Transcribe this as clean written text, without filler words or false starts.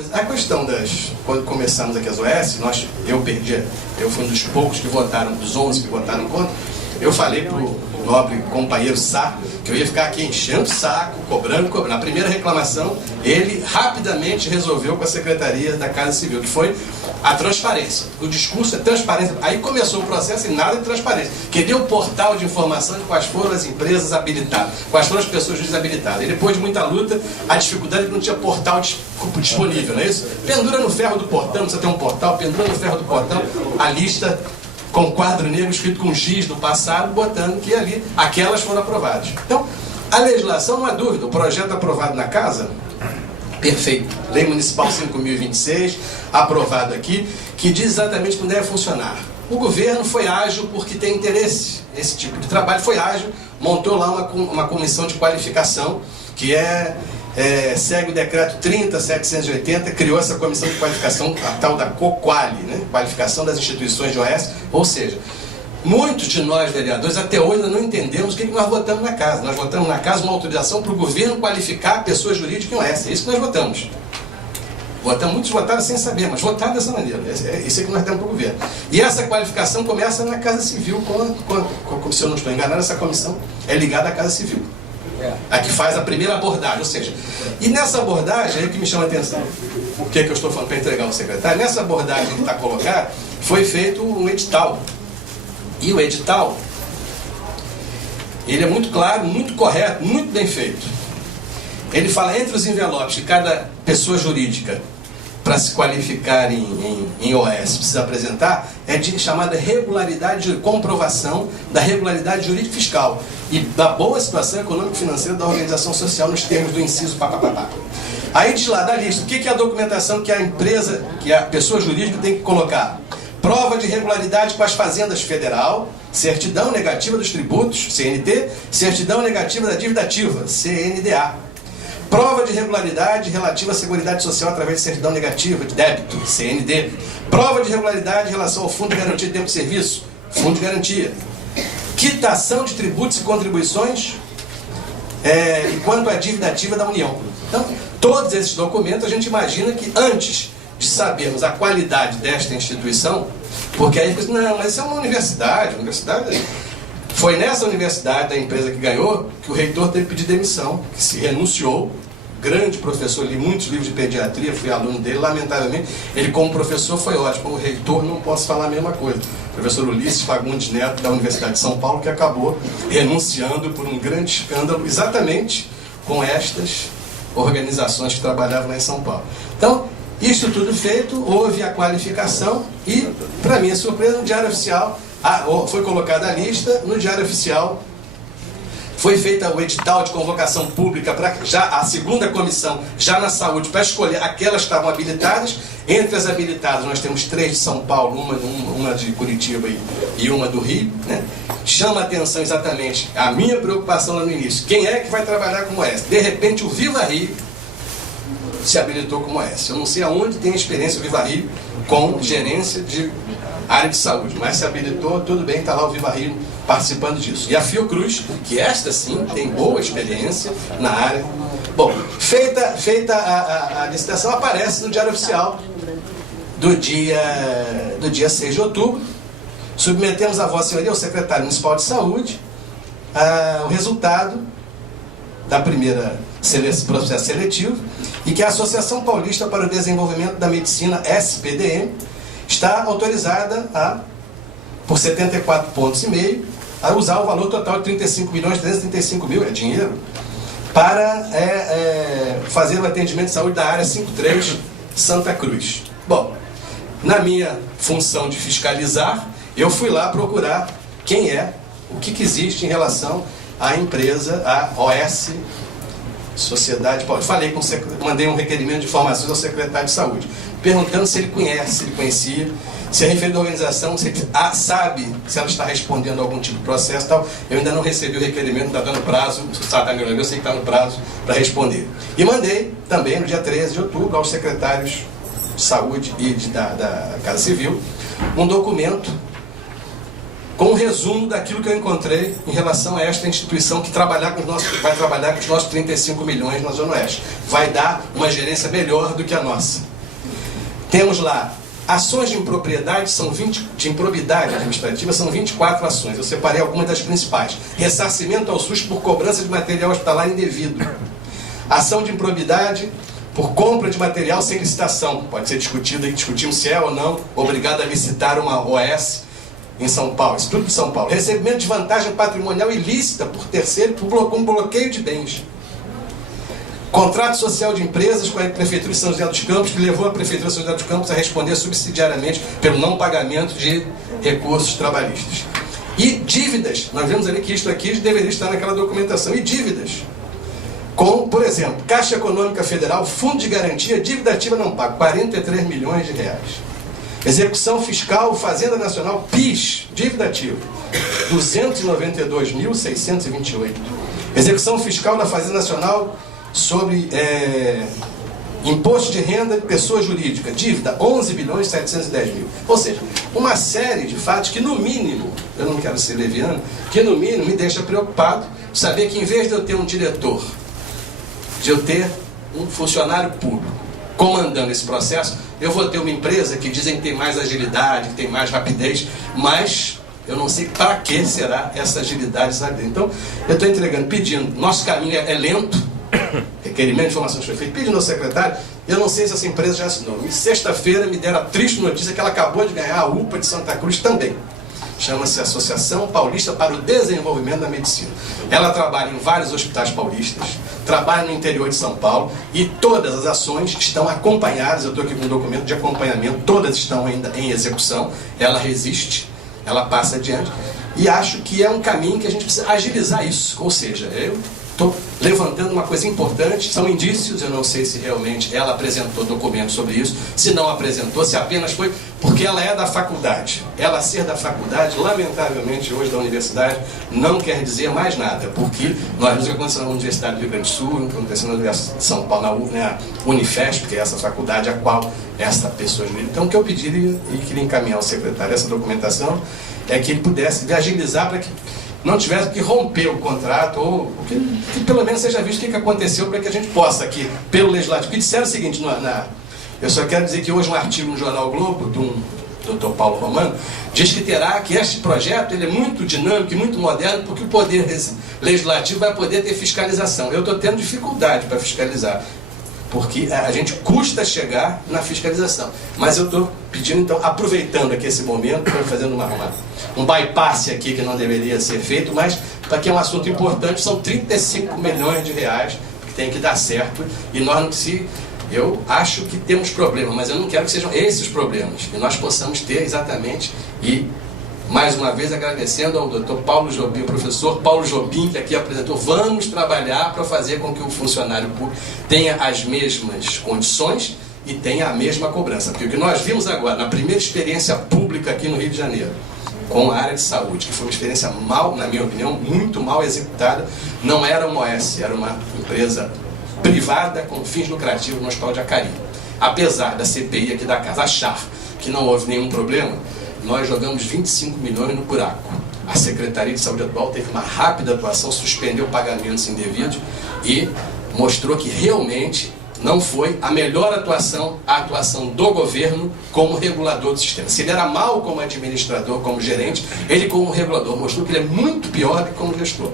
coisa. A questão quando começamos aqui as OS, eu fui um dos poucos que votaram, dos 11 que votaram contra. Eu falei para o nobre companheiro Sá que eu ia ficar aqui enchendo o saco, cobrando. Na primeira reclamação, ele rapidamente resolveu com a Secretaria da Casa Civil, que foi a transparência. O discurso é transparência. Aí começou o processo e nada de transparência. Queria o portal de informação de quais foram as empresas habilitadas, quais foram as pessoas desabilitadas. E depois de muita luta, a dificuldade é que não tinha portal disponível, não é isso? Pendura no ferro do portão, você tem um portal, pendura no ferro do portão, a lista com quadro negro escrito com X do passado, botando que ali aquelas foram aprovadas. Então, a legislação, não há dúvida, o projeto aprovado na Casa, perfeito. Lei Municipal 5.026, aprovado aqui, que diz exatamente como deve funcionar. O governo foi ágil porque tem interesse nesse tipo de trabalho, foi ágil, montou lá uma comissão de qualificação, que segue o decreto 30.780, criou essa comissão de qualificação, a tal da COQUALI, né? Qualificação das instituições de OS, ou seja, muitos de nós vereadores até hoje ainda não entendemos o que nós votamos na Casa. Nós votamos na Casa uma autorização para o governo qualificar a pessoa jurídica em OS, é isso que nós votamos. Muitos votaram sem saber, mas votaram dessa maneira, isso é que nós temos para o governo. E essa qualificação começa na Casa Civil, se eu não estou enganado, essa comissão é ligada à Casa Civil. A que faz a primeira abordagem, ou seja, e nessa abordagem, aí que me chama a atenção, o que eu estou falando para entregar ao secretário, nessa abordagem que está colocada, foi feito um edital. E o edital, ele é muito claro, muito correto, muito bem feito. Ele fala entre os envelopes de cada pessoa jurídica para se qualificar em OS, precisa apresentar, chamada regularidade de comprovação da regularidade jurídica fiscal e da boa situação econômica e financeira da organização social nos termos do inciso papapá. Aí diz lá da lista, o que é a documentação que a empresa, que a pessoa jurídica tem que colocar? Prova de regularidade com as fazendas federal, certidão negativa dos tributos, CNT, certidão negativa da dívida ativa, CNDA. Prova de regularidade relativa à Seguridade Social através de certidão negativa de débito, CND. Prova de regularidade em relação ao Fundo de Garantia de Tempo de Serviço, Fundo de Garantia. Quitação de tributos e contribuições quanto à dívida ativa da União. Então, todos esses documentos a gente imagina que antes de sabermos a qualidade desta instituição, porque aí não, mas isso é uma universidade. Foi nessa universidade da empresa que ganhou que o reitor teve que pedir demissão, que se renunciou. Grande professor, li muitos livros de pediatria, fui aluno dele, lamentavelmente, ele como professor foi ótimo, como reitor não posso falar a mesma coisa. O professor Ulisses Fagundes Neto, da Universidade de São Paulo, que acabou renunciando por um grande escândalo, exatamente com estas organizações que trabalhavam lá em São Paulo. Então, isso tudo feito, houve a qualificação e, para minha surpresa, no Diário Oficial, foi colocada a lista, no Diário Oficial foi feita o edital de convocação pública para já a segunda comissão, já na saúde, para escolher aquelas que estavam habilitadas. Entre as habilitadas nós temos 3 de São Paulo, uma de Curitiba e uma do Rio, né? Chama a atenção exatamente a minha preocupação lá no início, quem é que vai trabalhar como OS? De repente o Viva Rio se habilitou como OS. Eu não sei aonde tem experiência o Viva Rio com gerência de área de saúde, mas se habilitou, tudo bem, está lá o Viva Rio participando disso. E a Fiocruz, que esta sim tem boa experiência na área. Bom, feita a licitação, aparece no Diário Oficial do dia 6 de outubro. Submetemos a Vossa Senhoria, ao Secretário Municipal de Saúde, o resultado da primeira processo seletivo, e que a Associação Paulista para o Desenvolvimento da Medicina, SPDM, está autorizada por 74,5 pontos, a usar o valor total de 35.335.000, é dinheiro, para fazer o atendimento de saúde da área 53 Santa Cruz. Bom, na minha função de fiscalizar, eu fui lá procurar o que existe em relação à empresa, a OS Sociedade Paulista. Mandei um requerimento de informações ao secretário de Saúde, perguntando se ele conhecia, se a referida organização sabe se ela está respondendo a algum tipo de processo e tal. Eu ainda não recebi o requerimento, está dando prazo, eu sei que está no prazo para responder. E mandei também no dia 13 de outubro aos secretários de Saúde e da Casa Civil um documento com um resumo daquilo que eu encontrei em relação a esta instituição que vai trabalhar com os nossos 35 milhões na Zona Oeste. Vai dar uma gerência melhor do que a nossa. Temos lá ações de impropriedade, de improbidade administrativa, são 24 ações. Eu separei algumas das principais. Ressarcimento ao SUS por cobrança de material hospitalar indevido. Ação de improbidade por compra de material sem licitação. Pode ser discutido e discutimos se é ou não obrigado a licitar uma OS em São Paulo. Isso tudo de São Paulo. Recebimento de vantagem patrimonial ilícita por terceiro, com bloqueio de bens. Contrato social de empresas com a Prefeitura de São José dos Campos, que levou a Prefeitura de São José dos Campos a responder subsidiariamente pelo não pagamento de recursos trabalhistas. E dívidas, nós vemos ali que isto aqui deveria estar naquela documentação. E dívidas, com, por exemplo, Caixa Econômica Federal, Fundo de Garantia, dívida ativa não paga, 43 milhões de reais. Execução Fiscal, Fazenda Nacional, PIS, dívida ativa, 292.628. Execução Fiscal da Fazenda Nacional sobre imposto de renda de pessoa jurídica, dívida 11.710.000. Ou seja, uma série de fatos que no mínimo, eu não quero ser leviano, que no mínimo me deixa preocupado saber que em vez de eu ter um diretor, de eu ter um funcionário público comandando esse processo, eu vou ter uma empresa que dizem que tem mais agilidade, que tem mais rapidez, mas eu não sei para que será essa agilidade, sabe? Então, eu estou entregando, pedindo, nosso caminho é lento, requerimento de informações foi feito, pedindo ao secretário, eu não sei se essa empresa já assinou. E sexta-feira me deram a triste notícia que ela acabou de ganhar a UPA de Santa Cruz também. Chama-se Associação Paulista para o Desenvolvimento da Medicina. Ela trabalha em vários hospitais paulistas, trabalha no interior de São Paulo e todas as ações estão acompanhadas, eu estou aqui com um documento de acompanhamento, todas estão ainda em execução, ela resiste, ela passa adiante e acho que é um caminho que a gente precisa agilizar isso, ou seja, eu estou levantando uma coisa importante, são indícios, eu não sei se realmente ela apresentou documentos sobre isso, se não apresentou, se apenas foi porque ela é da faculdade. Ela ser da faculdade, lamentavelmente hoje da universidade, não quer dizer mais nada, porque nós vimos o que aconteceu na Universidade do Rio Grande do Sul, o que aconteceu na Universidade de São Paulo, na Unifesp, que é essa faculdade a qual essa pessoa jurídica. Então o que eu pediria e queria encaminhar ao secretário essa documentação é que ele pudesse agilizar para que não tivesse que romper o contrato, ou que pelo menos seja visto o que aconteceu para que a gente possa aqui, pelo legislativo. Porque disseram o seguinte, eu só quero dizer que hoje um artigo no Jornal o Globo, do Dr. Paulo Romano, diz que este projeto ele é muito dinâmico e muito moderno, porque o poder legislativo vai poder ter fiscalização. Eu estou tendo dificuldade para fiscalizar, porque a gente custa chegar na fiscalização. Mas eu estou pedindo, então, aproveitando aqui esse momento, estou fazendo um bypass aqui que não deveria ser feito, mas para que é um assunto importante, são 35 milhões de reais que tem que dar certo, e nós não se... Eu acho que temos problemas, mas eu não quero que sejam esses problemas, que nós possamos ter exatamente, e mais uma vez agradecendo ao Dr. Paulo Jobim, o professor Paulo Jobim, que aqui apresentou, vamos trabalhar para fazer com que o funcionário público tenha as mesmas condições e tenha a mesma cobrança. Porque o que nós vimos agora, na primeira experiência pública aqui no Rio de Janeiro, com a área de saúde, que foi uma experiência mal, na minha opinião, muito mal executada, não era uma OS, era uma empresa privada com fins lucrativos no Hospital de Acari. Apesar da CPI aqui da casa achar que não houve nenhum problema, nós jogamos 25 milhões no buraco. A Secretaria de Saúde atual teve uma rápida atuação, suspendeu pagamentos indevidos e mostrou que realmente não foi a melhor atuação, a atuação do governo como regulador do sistema. Se ele era mal como administrador, como gerente, ele como regulador mostrou que ele é muito pior do que como gestor.